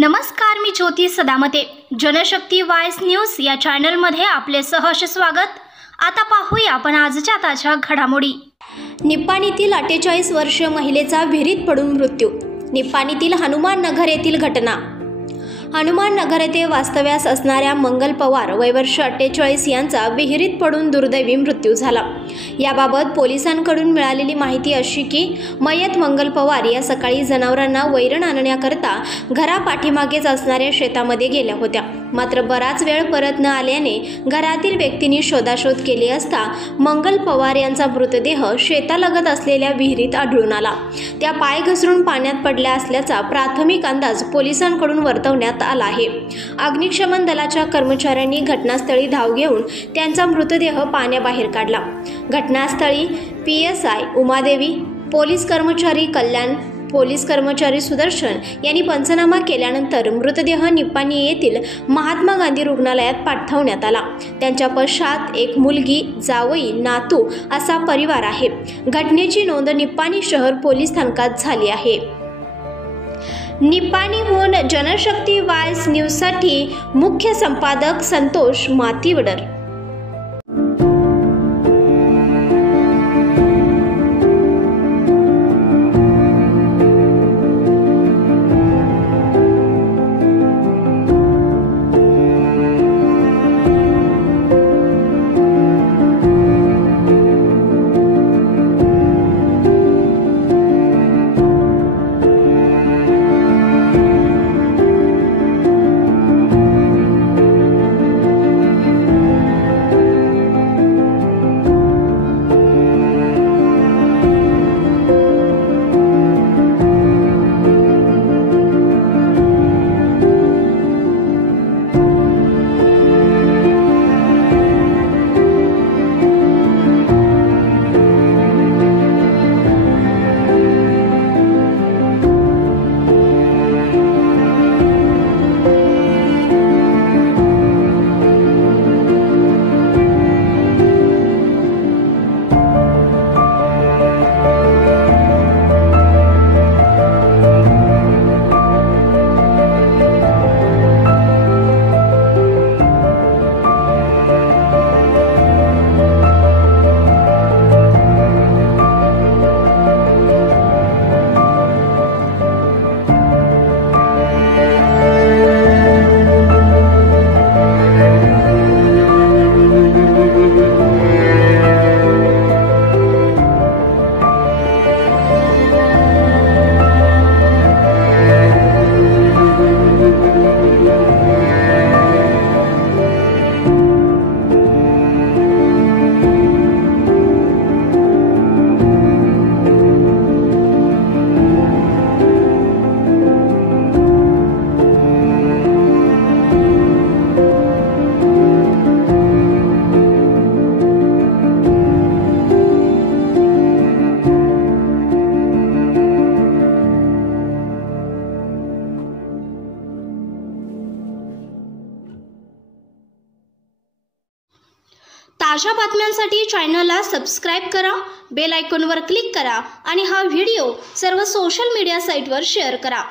नमस्कार, मी ज्योती Sadamate. Janshakti voice news या चॅनलमध्ये आपले सहर्ष स्वागत. आता पाहूया आपण आजच्या ताज्या घडामोडी. निप्पाणीतील 48 वर्षीय महिलेचा विहिरीत पडून मृत्यू. निप्पाणीतील हनुमान नगर येथील घटना. हनुमान नगर येथे वास्तव्यास असणाऱ्या मंगल पवार वय वर्ष 48 यांचा विहिरीत पडून दुर्दैवी मृत्यू झाला. याबाबत पोलिसांकडून मिळालेली माहिती अशी की मयत मंगल पवार या सकाळी जनावरांना वैरण आणण्याकरता घरापाठीमागेच असणाऱ्या शेतामध्ये गेल्या होत्या. मात्र बराच वेळ परत न आल्याने घरातील व्यक्तींनी शोधाशोध केली असता मंगल पवार यांचा मृतदेह शेतालगत असलेल्या विहिरीत आढळून आला. त्या पाय घसरून पाण्यात पडल्या असल्याचा प्राथमिक अंदाज पोलिसांकडून वर्तवण्यात आला आहे. अग्निशमन दलाच्या कर्मचाऱ्यांनी घटनास्थळी धाव घेऊन त्यांचा मृतदेह पाण्याबाहेर काढला. घटनास्थळी PSI उमादेवी, पोलीस कर्मचारी कल्याण, पोलीस कर्मचारी सुदर्शन यांनी पंचनामा केल्यानंतर मृतदेह निप्पाणी येथील महात्मा गांधी रुग्णालयात पाठवण्यात आला. त्यांच्या पश्चात एक मुलगी, जावई, नातू असा परिवार आहे. घटनेची नोंद निप्पाणी शहर पोलीस स्थानकात झाली आहे. निप्पाणीहून जनशक्ती वॉइस न्यूजसाठी मुख्य संपादक संतोष मातीवडर. ताज्या बातम्यांसाठी चॅनलला सबस्क्राईब करा, बेल आयकॉनवर क्लिक करा आणि हा व्हिडिओ सर्व सोशल मीडिया साईटवर शेअर करा.